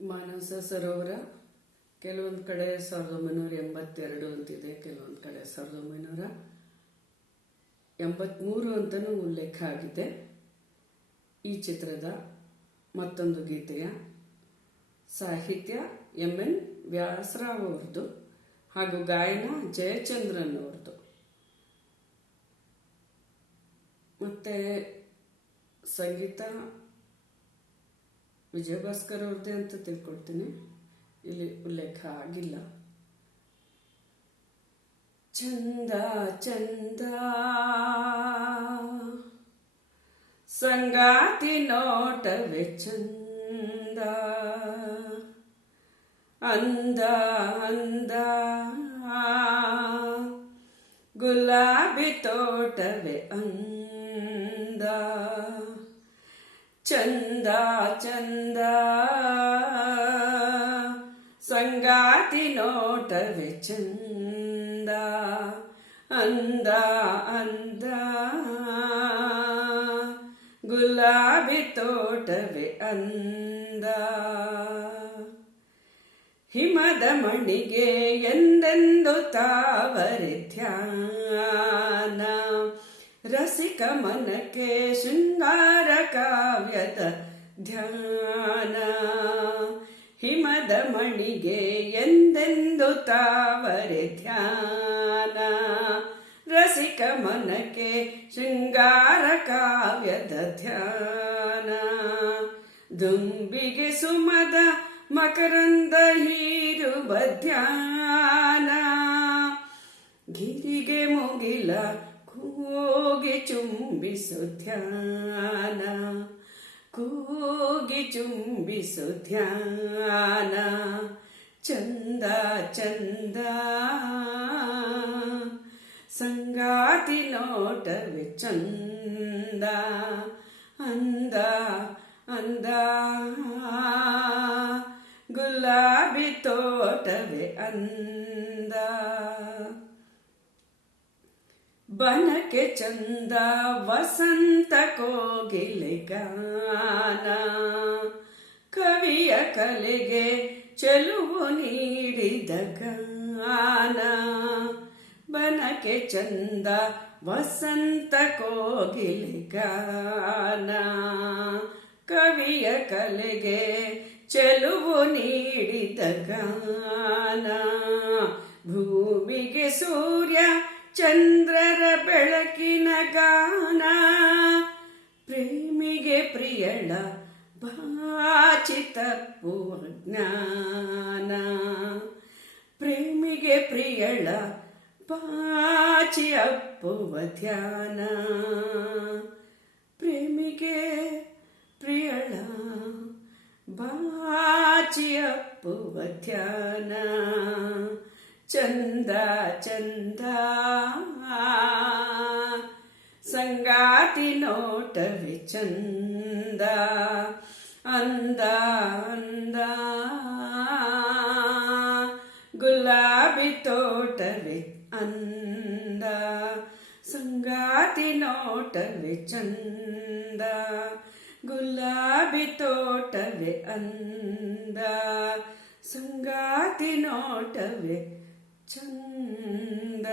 ಮಾನಸ ಸರೋವರ ಕೆಲವೊಂದು ಕಡೆ 1982 ಅಂತಿದೆ, ಕೆಲವೊಂದು ಕಡೆ 1983 ಅಂತಲೂ ಉಲ್ಲೇಖ ಆಗಿದೆ. ಈ ಚಿತ್ರದ ಮತ್ತೊಂದು ಗೀತೆಯ ಸಾಹಿತ್ಯ MN ವ್ಯಾಸರಾವ್ ಅವರದು ಹಾಗೂ ಗಾಯನ ಜಯಚಂದ್ರನ್ ಅವರದು. ಮತ್ತೆ ಸಂಗೀತ ವಿಜಯಭಾಸ್ಕರ್ ಅವ್ರದ್ದೇ ಅಂತ ತಿಳ್ಕೊಳ್ತೀನಿ, ಇಲ್ಲಿ ಉಲ್ಲೇಖ ಆಗಿಲ್ಲ. ಚಂದ ಚಂದ ಸಂಗಾತಿ ನೋಟವೇ ಚಂದ, ಅಂದ ಅಂದ ಗುಲಾಬಿ ತೋಟವೇ ಅಂದ, ಚಂದ ಚಂದ ಸಂಗಾತಿ ನೋಟವೇ ಚಂದ, ಅಂದ ಅಂದ ಗುಲಾಬಿ ತೋಟವೇ ಅಂದ. ಹಿಮದ ಮಣಿಗೆ ಎಂದೆಂದು ತಾವರೆ ಧ್ಯಾನ, ರಸಿಕ ಮನಕ್ಕೆ ಶೃಂಗಾರ ಕಾವ್ಯದ ಧ್ಯಾನ. ಹಿಮದ ಮಣಿಗೆ ಎಂದೆಂದು ತಾವರೆ ಧ್ಯಾನ, ರಸಿಕ ಮನಕ್ಕೆ ಶೃಂಗಾರ ಕಾವ್ಯದ ಧ್ಯಾನ. ದುಂಬಿಗೆ ಸುಮದ ಮಕರಂದ ಹೀರುವ ಧ್ಯಾನ, ಗಿರಿಗೆ ಮುಗಿಲ ಕೂಗಿ ಚುಂಬಿಸು ಧ್ಯಾನ, ಕೂಗಿ ಚುಂಬಿಸು ಧ್ಯಾನ. ಚಂದ ಚಂದ ಸಂಗಾತಿ ನೋಟವೇ ಚಂದ, ಅಂದ ಅಂದ ಗುಲಾಬಿ ತೋಟವೇ ಅಂದ. ಬನಕೆ ಚಂದ ವಸಂತ ಕೋಗಿಲೆ ಗಾನ, ಕವಿಯ ಕಲೆಗೆ ಚೆಲುವು ನೀಡಿದ ಗಾನ. ಬನಕೆ ಚಂದ ವಸಂತ ಕೋಗಿಲೆ ಗಾನ, ಕವಿಯ ಕಲೆಗೆ ಚೆಲುವು ನೀಡಿದ ಗಾನ. ಭೂಮಿಗೆ ಸೂರ್ಯ ಚಂದ್ರರ ಬೆಳಕಿನ ಗಾನ, ಪ್ರೇಮಿಗೆ ಪ್ರಿಯಳ ಬಾಚಿ ತಪ್ಪುವ ಜ್ಞಾನ. ಪ್ರೇಮಿಗೆ ಪ್ರಿಯಳ ಬಾಚಿ ಅಪ್ಪುವ ಧ್ಯಾನ, ಪ್ರೇಮಿಗೆ ಪ್ರಿಯಳ ಬಾಚಿ ಅಪ್ಪುವ ಧ್ಯಾನ. ಚಂದ ಚಂದ ಸಂಗಾತಿ ನೋಟವೇ ಚಂದ, ಅಂದ ಅಂದ ಗುಲಾಬಿ ತೋಟವೇ ಅಂದ. ಸಂಗಾತಿ ನೋಟವೇ ಚಂದ, ಗುಲಾಬಿ ತೋಟವೇ ಅಂದ. ಸಂಗಾತಿ ನೋಟವೇ ಚಂದ.